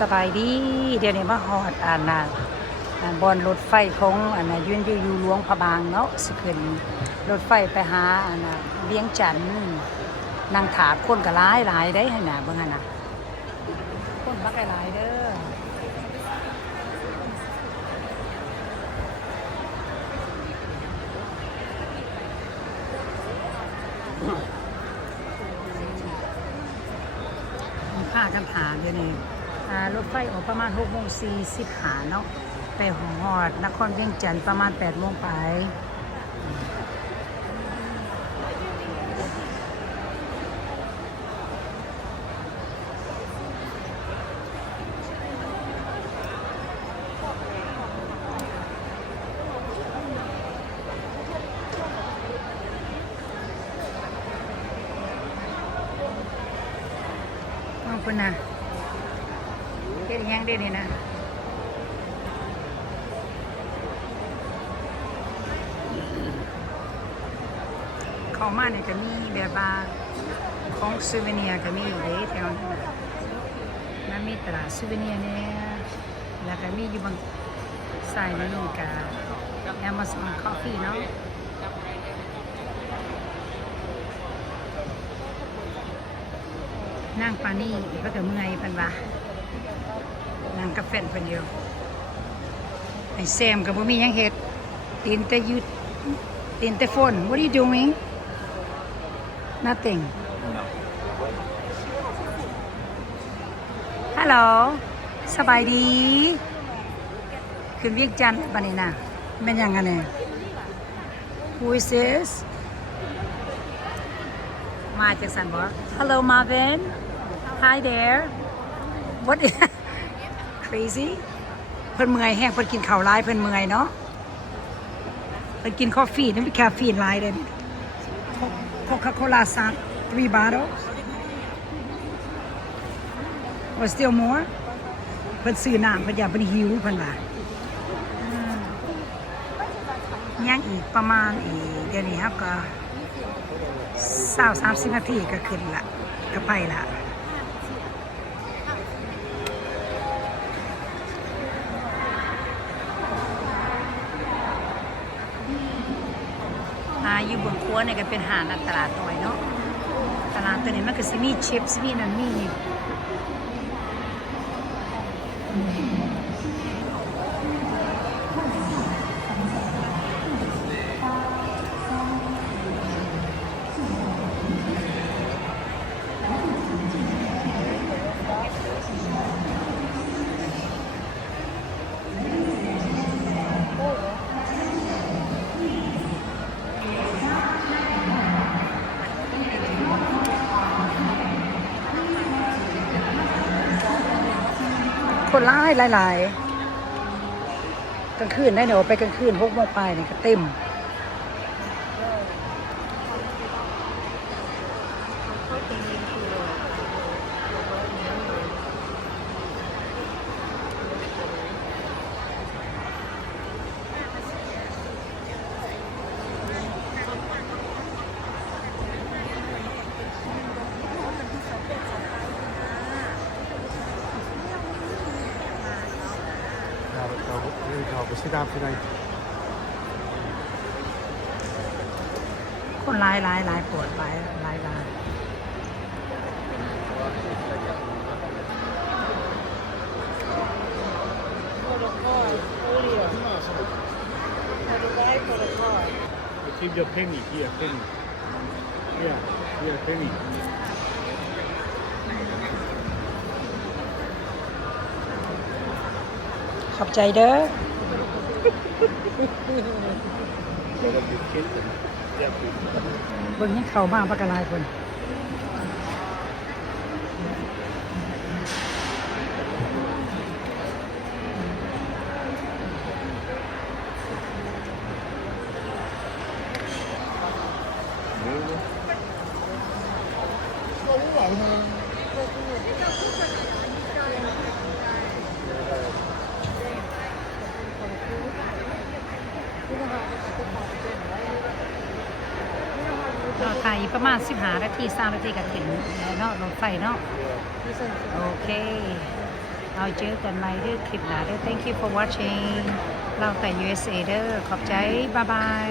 สบายดีเดี๋ยวนี้มาฮอดบอนรถไฟของยืนอยู่หลวงพระบางเนาะสิขึ้นรถไฟไปหาเวียงจันทน์นั่งถาคนก็หลายได้หั่นน่ะเบิ่งหั่นน่ะคนบักหลายเด้อพากันถาเดี๋ยวนี้รถไฟออกประมาณ6:45เนาะไปฮอดนครเวียงจันทน์ประมาณ8 โมงไปขอบคุณนะเฮ็ดหยังได้นี่นะเข้ามาเนี่ยก็มีแบบว่าของซูเวเนียร์ก็มีอยู่เด้แถวนั้นน่ะมันมีตลาดซูเวเนียร์เนี่ยแล้วก็มีอยู่บางสายนั่นนี่ก็ Amazon Coffee เนาะนั่งปานี่เพิ่นก็เมื่อยเพิ่นว่านั่งกับแฟนเพิ่นอยู่ไอ้แซมก็บ่มีหยังเฮ็ดตีนแต่โฟน What are you doing? Nothing. Hello สบายดีขึ้นเวียงจันทน์บัดนี้นะแม่นหยังกันแน่ Who is this มาจากสันบ่ Hello Marvin Hi there What crazy เพิ่นเมื่อยแฮงเพิ่นกินข้าวหลายเพิ่นเมื่อยเนาะเพิ่นกินกาแฟนี่มีคาเฟอีนหลายเด้Coca-Cola 3 bottles or still more เพิ่นซื้อน้ำเพิ่นอยากเพิ่นหิวเพิ่นว่ายังอีกประมาณเดี๋ยวนี้ครับก็20-30 นาทีก็ขึ้นละก็ไปละอยู่บนครัวเนี่ยก็เป็นหาดตลาดน้อยเนาะตลาดตัวนี้มันก็สิมีชิปสิมีนั่นมีคนหลายกลางคืนได้เดี๋ยวไปกลางคืน6 โมงไปนี่ก็เต็มคนหลายปวดหลายKeep your penny here, penny. Yeah, here, penny. ขอบใจเด้อเบิ่งให้เข้ามาปากกาลายคนเราถ่ายประมาณ15 นาที 3 นาทีก็ถึงเนาะรถไฟเนาะโอเค เอาเจอกันใหม่เด้อคลิปหน้าเด้อ thank you for watching เราแต่ USA เด้อขอบใจบ๊ายบาย